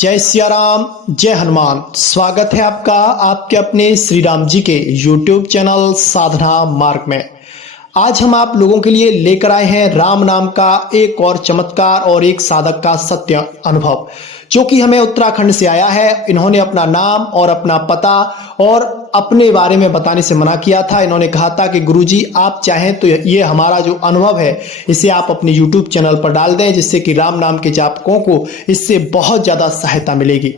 जय सिया राम, जय हनुमान। स्वागत है आपका आपके अपने श्री राम जी के YouTube चैनल साधना मार्ग में। आज हम आप लोगों के लिए लेकर आए हैं राम नाम का एक और चमत्कार और एक साधक का सत्य अनुभव, जो कि हमें उत्तराखंड से आया है। इन्होंने अपना नाम और अपना पता और अपने बारे में बताने से मना किया था। इन्होंने कहा था कि गुरुजी आप चाहें तो ये हमारा जो अनुभव है इसे आप अपने YouTube चैनल पर डाल दें, जिससे कि राम नाम के जापकों को इससे बहुत ज़्यादा सहायता मिलेगी।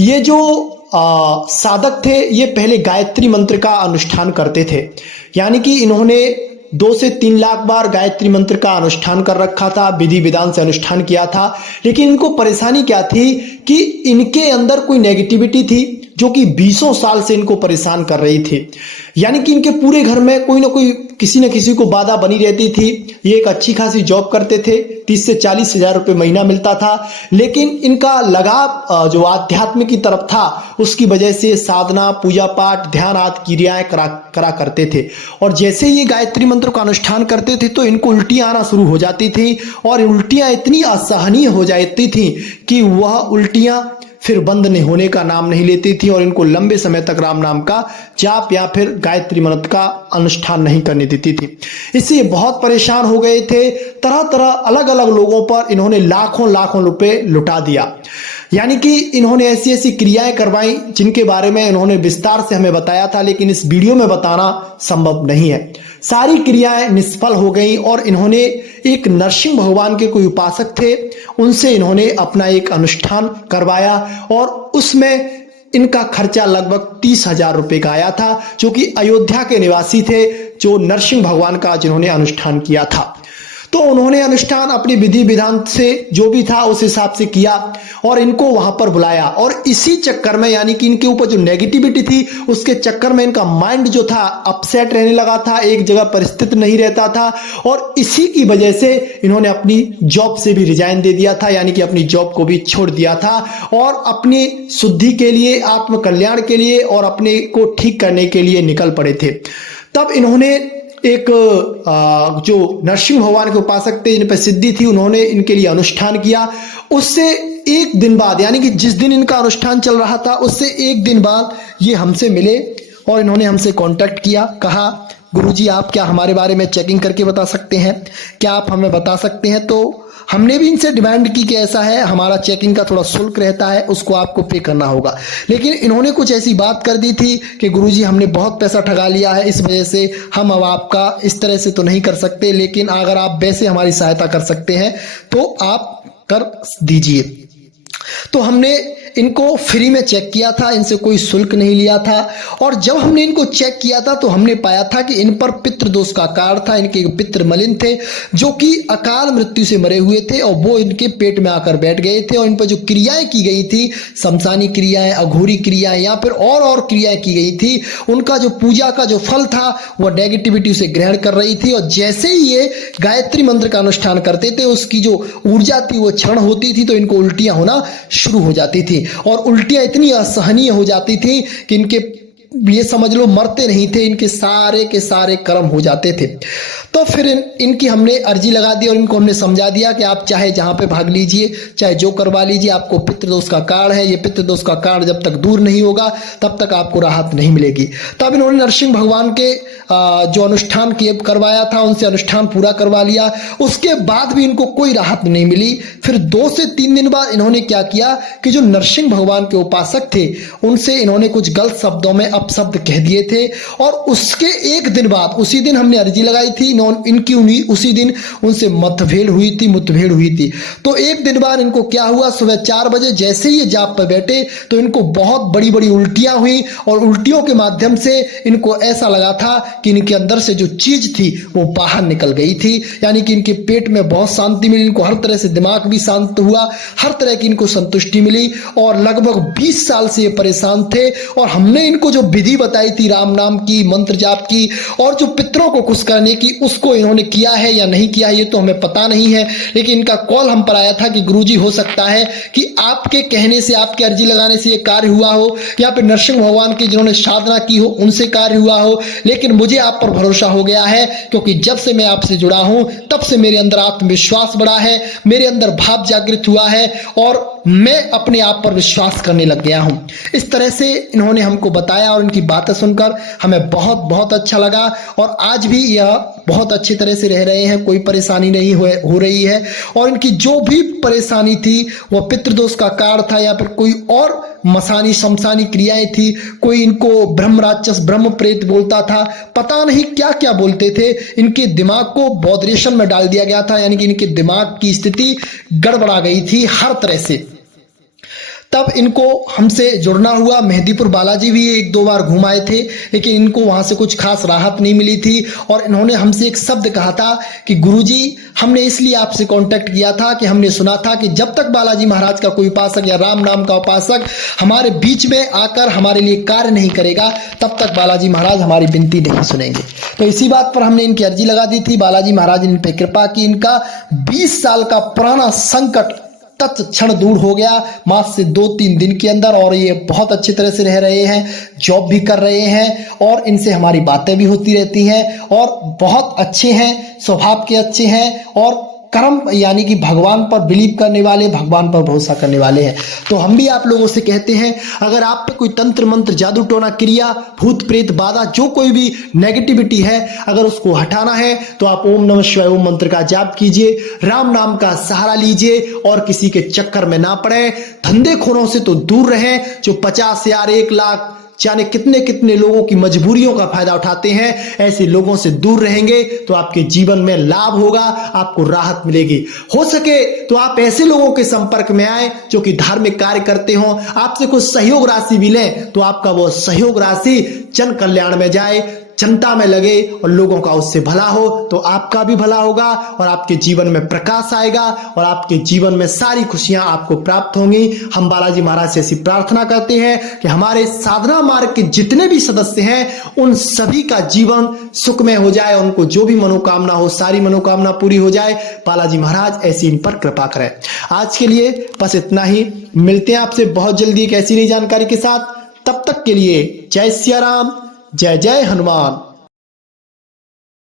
ये जो साधक थे ये पहले गायत्री मंत्र का अनुष्ठान करते थे, यानी कि इन्होंने 2 से 3 लाख बार गायत्री मंत्र का अनुष्ठान कर रखा था, विधि विधान से अनुष्ठान किया था। लेकिन इनको परेशानी क्या थी कि इनके अंदर कोई नेगेटिविटी थी जो कि 20 साल से इनको परेशान कर रही थी। यानी कि इनके पूरे घर में कोई ना कोई किसी न किसी को बाधा बनी रहती थी। ये एक अच्छी खासी जॉब करते थे, 30 से 40 हजार रुपये महीना मिलता था, लेकिन इनका लगाव जो आध्यात्म की तरफ था उसकी वजह से साधना, पूजा पाठ, ध्यान आदि क्रियाएं करा करते थे। और जैसे ये गायत्री मंत्र का अनुष्ठान करते थे तो इनको उल्टियां आना शुरू हो जाती थी, और उल्टियां इतनी असहनीय हो जाती थी कि वह उल्टियां फिर बंद नहीं होने का नाम नहीं लेती थी, और इनको लंबे समय तक राम नाम का जाप या फिर गायत्री मंत्र का अनुष्ठान नहीं करने देती थी। इससे बहुत परेशान हो गए थे। तरह तरह अलग अलग लोगों पर इन्होंने लाखों लाखों रुपए लुटा दिया। यानी कि इन्होंने ऐसी ऐसी क्रियाएं करवाई जिनके बारे में इन्होंने विस्तार से हमें बताया था, लेकिन इस वीडियो में बताना संभव नहीं है। सारी क्रियाएं निष्फल हो गई, और इन्होंने एक नरसिंह भगवान के कोई उपासक थे, उनसे इन्होंने अपना एक अनुष्ठान करवाया, और उसमें इनका खर्चा लगभग 30,000 रुपए का आया था, जो कि अयोध्या के निवासी थे, जो नरसिंह भगवान का जिन्होंने अनुष्ठान किया था। तो उन्होंने अनुष्ठान अपनी विधि विधान से जो भी था उस हिसाब से किया, और इनको वहां पर बुलाया। और इसी चक्कर में, यानी कि इनके ऊपर जो नेगेटिविटी थी उसके चक्कर में इनका माइंड जो था अपसेट रहने लगा था, एक जगह पर स्थित नहीं रहता था, और इसी की वजह से इन्होंने अपनी जॉब से भी रिजाइन दे दिया था, यानी कि अपनी जॉब को भी छोड़ दिया था, और अपनी शुद्धि के लिए, आत्म कल्याण के लिए और अपने को ठीक करने के लिए निकल पड़े थे। तब इन्होंने एक जो नरसिंह भगवान के उपासक थे, जिन पर सिद्धि थी, उन्होंने इनके लिए अनुष्ठान किया। उससे एक दिन बाद, यानी कि जिस दिन इनका अनुष्ठान चल रहा था उससे एक दिन बाद ये हमसे मिले, और इन्होंने हमसे कांटेक्ट किया। कहा गुरुजी आप क्या हमारे बारे में चेकिंग करके बता सकते हैं, क्या आप हमें बता सकते हैं? तो हमने भी इनसे डिमांड की कि ऐसा है, हमारा चेकिंग का थोड़ा शुल्क रहता है, उसको आपको पे करना होगा। लेकिन इन्होंने कुछ ऐसी बात कर दी थी कि गुरुजी हमने बहुत पैसा ठगा लिया है, इस वजह से हम अब आपका इस तरह से तो नहीं कर सकते, लेकिन अगर आप वैसे हमारी सहायता कर सकते हैं तो आप कर दीजिए। तो हमने इनको फ्री में चेक किया था, इनसे कोई शुल्क नहीं लिया था। और जब हमने इनको चेक किया था तो हमने पाया था कि इन पर पितृ दोष का कार्य था। इनके पितृ मलिन थे, जो कि अकाल मृत्यु से मरे हुए थे, और वो इनके पेट में आकर बैठ गए थे। और इन पर जो क्रियाएं की गई थी, शमशानी क्रियाएं, अघोरी क्रियाएं या फिर और क्रियाएं की गई थी, उनका जो पूजा का जो फल था वह नेगेटिविटी से ग्रहण कर रही थी। और जैसे ही ये गायत्री मंत्र का अनुष्ठान करते थे, उसकी जो ऊर्जा थी वो क्षण होती थी, तो इनको उल्टियां होना शुरू हो जाती थी। और उल्टियां इतनी असहनीय हो जाती थी कि इनके, ये समझ लो, मरते नहीं थे, इनके सारे के सारे कर्म हो जाते थे। तो फिर इनकी हमने अर्जी लगा दी, और इनको हमने समझा दिया कि आप चाहे जहां पे भाग लीजिए, चाहे जो करवा लीजिए, आपको पितृदोष का कार्ड है। ये पितृदोष का कार्ड जब तक दूर नहीं होगा तब तक आपको राहत नहीं मिलेगी। तब इन्होंने नरसिंह भगवान के जो अनुष्ठान करवाया था उनसे अनुष्ठान पूरा करवा लिया। उसके बाद भी इनको कोई राहत नहीं मिली। फिर 2 से 3 दिन बाद इन्होंने क्या किया कि जो नरसिंह भगवान के उपासक थे उनसे इन्होंने कुछ गलत शब्दों में अपशब्द कह दिए थे। और उसके एक दिन बाद, उसी दिन हमने अर्जी लगाई थी, इनकी उसी दिन उनसे मुठभेड़ हुई थी। तो एक दिन बाद इनको क्या हुआ, सुबह 4 बजे जैसे ही ये जाप पर बैठे तो इनको बहुत बड़ी बड़ी उल्टियां हुई, और उल्टियों के माध्यम से इनको ऐसा लगा था कि इनके अंदर से जो चीज थी वो बाहर निकल गई थी। यानी कि इनके पेट में बहुत शांति मिली, इनको हर तरह से दिमाग भी शांत हुआ, हर तरह की इनको संतुष्टि मिली। और लगभग 20 साल से ये परेशान थे, और हमने इनको जो विधि बताई थी राम नाम की, मंत्र जाप की, और जो पितरों को खुश करने की, उसको इन्होंने किया है या नहीं किया है ये तो हमें पता नहीं है, लेकिन इनका कॉल हम पर आया था कि गुरुजी हो सकता है कि आपके कहने से, आपके अर्जी लगाने से ये कार्य हुआ हो, या फिर नरसिंह भगवान की जिन्होंने साधना की हो उनसे कार्य हुआ हो। लेकिन मुझे आप पर भरोसा हो गया है, क्योंकि जब से मैं आपसे जुड़ा हूं तब से मेरे अंदर आत्मविश्वास बढ़ा है, मेरे अंदर भाव जागृत हुआ है और मैं अपने आप पर विश्वास करने लग गया हूं। इस तरह से इन्होंने हमको बताया और इनकी बातें सुनकर हमें बहुत बहुत अच्छा लगा, और आज भी यह बहुत अच्छी तरह से रह रहे हैं, कोई परेशानी नहीं हो रही है। और इनकी जो भी परेशानी थी वह पितृदोष का कारण था, या फिर कोई और मसानी शमशानी क्रियाएं थी, कोई इनको ब्रह्म राक्षस ब्रह्म प्रेत बोलता था, पता नहीं क्या क्या बोलते थे। इनके दिमाग को बॉदरेशन में डाल दिया गया था, यानी कि इनके दिमाग की स्थिति गड़बड़ा गई थी हर तरह से। तब इनको हमसे जुड़ना हुआ। मेहंदीपुर बालाजी भी एक दो बार घुमाए थे, लेकिन इनको वहां से कुछ खास राहत नहीं मिली थी। और इन्होंने हमसे एक शब्द कहा था कि गुरुजी, हमने इसलिए आपसे कांटेक्ट किया था कि हमने सुना था कि जब तक बालाजी महाराज का कोई उपासक या राम नाम का उपासक हमारे बीच में आकर हमारे लिए कार्य नहीं करेगा, तब तक बालाजी महाराज हमारी विनती नहीं सुनेंगे। तो इसी बात पर हमने इनकी अर्जी लगा दी थी। बालाजी महाराज ने इन पर कृपा की। इनका 20 साल का पुराना संकट तत्क्षण दूर हो गया, मात्र से 2-3 दिन के अंदर, और ये बहुत अच्छी तरह से रह रहे हैं, जॉब भी कर रहे हैं, और इनसे हमारी बातें भी होती रहती हैं, और बहुत अच्छे हैं, स्वभाव के अच्छे हैं, और कर्म यानी कि भगवान पर बिलीव करने वाले, भगवान पर भरोसा करने वाले हैं। तो हम भी आप लोगों से कहते हैं, अगर आप पे कोई तंत्र मंत्र जादू टोना क्रिया भूत प्रेत बाधा जो कोई भी नेगेटिविटी है, अगर उसको हटाना है तो आप ओम नमः शिवाय ओम मंत्र का जाप कीजिए, राम नाम का सहारा लीजिए, और किसी के चक्कर में ना पड़े। धंधे खोरों से तो दूर रहें, जो 50,000 1 लाख जाने कितने कितने लोगों की मजबूरियों का फायदा उठाते हैं, ऐसे लोगों से दूर रहेंगे तो आपके जीवन में लाभ होगा, आपको राहत मिलेगी। हो सके तो आप ऐसे लोगों के संपर्क में आए जो कि धार्मिक कार्य करते हो, आपसे कुछ सहयोग राशि भी लें तो आपका वो सहयोग राशि जन कल्याण में जाए, जनता में लगे, और लोगों का उससे भला हो तो आपका भी भला होगा, और आपके जीवन में प्रकाश आएगा, और आपके जीवन में सारी खुशियां आपको प्राप्त होंगी। हम बालाजी महाराज से ऐसी प्रार्थना करते हैं कि हमारे साधना मार्ग के जितने भी सदस्य हैं उन सभी का जीवन सुखमय हो जाए, उनको जो भी मनोकामना हो सारी मनोकामना पूरी हो जाए। बालाजी महाराज ऐसी इन पर कृपा करें। आज के लिए बस इतना ही, मिलते हैं आपसे बहुत जल्दी एक ऐसी नई जानकारी के साथ। तब तक के लिए जय सिया राम, जय जय हनुमान।